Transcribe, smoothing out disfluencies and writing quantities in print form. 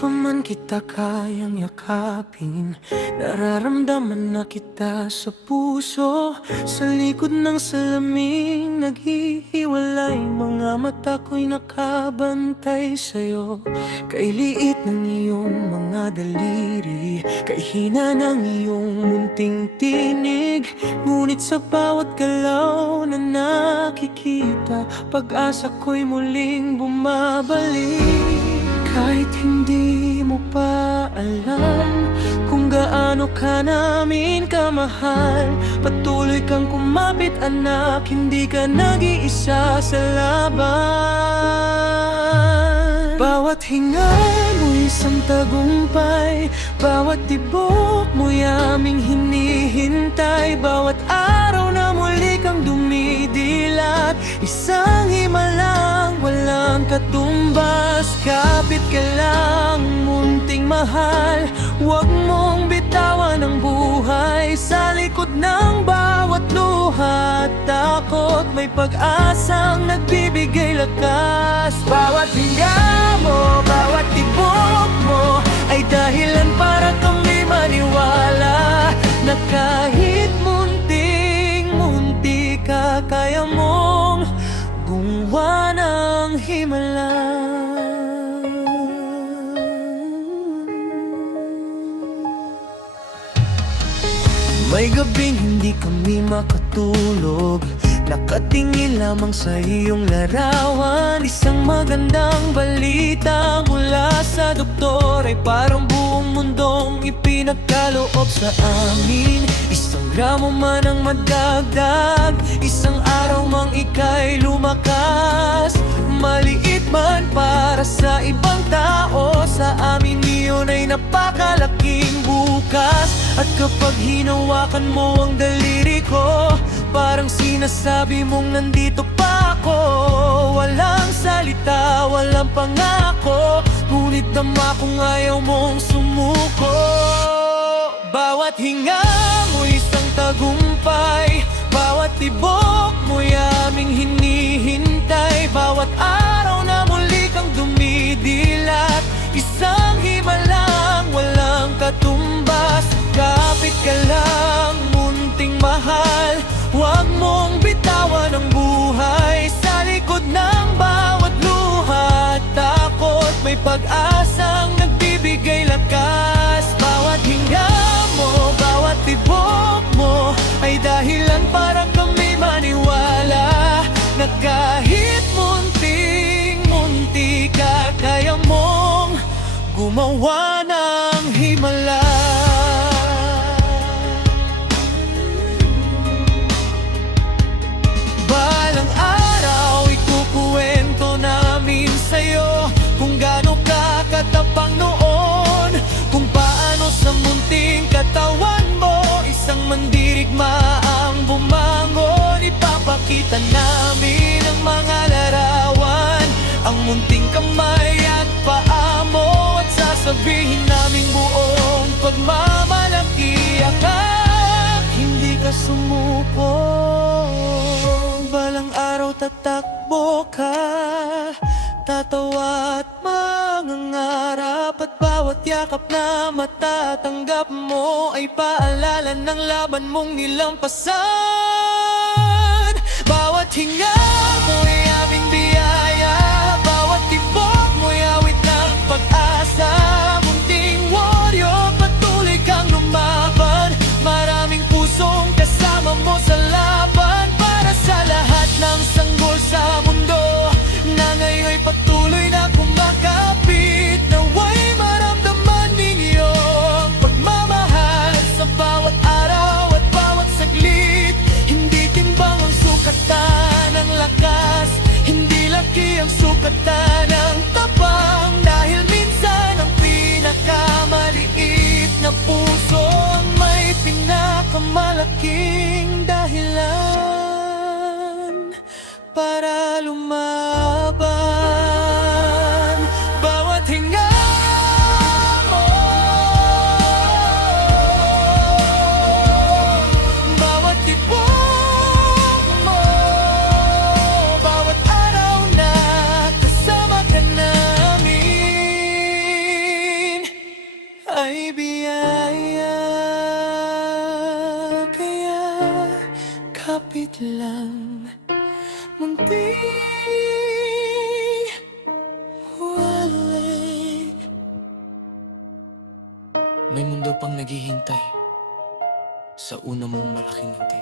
pa man kita kayang yakapin, nararamdaman na kita sa puso. Sa likod ng salamin naghihiwalay, mga mata ko'y nakabantay sa'yo. Kay liit ng iyong mga daliri, kay hina ng iyong munting tinig, ngunit sa bawat galaw na nakikita, pag-asa ko'y muling bumabalik. Kahit hindi mo pa alam kung gaano ka namin kamahal, patuloy kang kumapit anak, hindi ka nag-iisa sa laban. Bawat hinga mo'y isang tagumpay, bawat tibok mo'y aming hinihintay, bawat araw na muli kang dumidilat, isang himalang walang katumbas. Kapit ka lang, munting mahal, huwag mong bitawan ang buhay. Sa likod ng bawat luha at takot, may pag-asang nagbibigay lakas. Bawat hinga mo, bawat tibok mo, ay dahilan para kami maniwala na kahit munting-munti ka, kaya mong gumawa ng himala. May gabing hindi kami makatulog, nakatingin lamang sa iyong larawan. Isang magandang balita mula sa doktor ay parang buong mundong ipinagkaloob sa amin. Isang gramo man ang madagdag, isang araw mang ika'y lumakas. Maliit man para sa ibang tao, sa amin iyon ay napakalaking bukas. At kapag hinawakan mo ang daliri ko, parang sinasabi mong nandito pa ako. Walang salita, walang pangako, ngunit dama kong ayaw mong sumuko. Bawat hinga mo'y isang tagumpay, bawat tibok mo'y aming hinihintay, bawat araw na muli kang dumidilat, isang himalang walang katumbas. Kapit ka lang, munting mahal, huwag mong bitawan ang buhay. Sa likod ng bawat luha at takot, may pag-asang nagbibigay lakas. Bawat hinga mo, bawat tibok mo, ay dahilan para kami maniwala na kahit munting-munti ka, kaya mong gumawa ng himala. Balang araw ikukuwento namin sa'yo kung gaano ka katapang noon, kung paano sa munting katawan mo isang mandirigma ang bumangon. Ipapakita namin ang mga larawan, ang munting kamay at paa mo, at sasabihin namin buong pagmamalaki, akak hindi ka sumuko. Balang araw tatakbo ka, tatawa at mangangarap, at bawat yakap na matatanggap mo ay paalala ng laban mong nilampasan. Bawat hinga mo'y aming biyaya, bawat tibok mo'y awit ng pag-asa. Munting warrior, patuloy kang lumaban, maraming pusong kasama mo sa laban. Para sa lahat ng sanggol sa mundo na ngayon'y patuloy na kumakapit, nawa'y maramdaman ninyo ang pagmamahal sa bawat araw at bawat saglit. Hindi timbang ang sukatan ng lakas, hindi laki ang sukatan ng tapang, dahil minsan ang pinakamaliit na puso ang may pinakamalaking dahilan para lumaban. Bawat hinga mo, bawat tibok mo, bawat araw na kasama ka namin, pang naghihintay sa una mong malaking ngiti.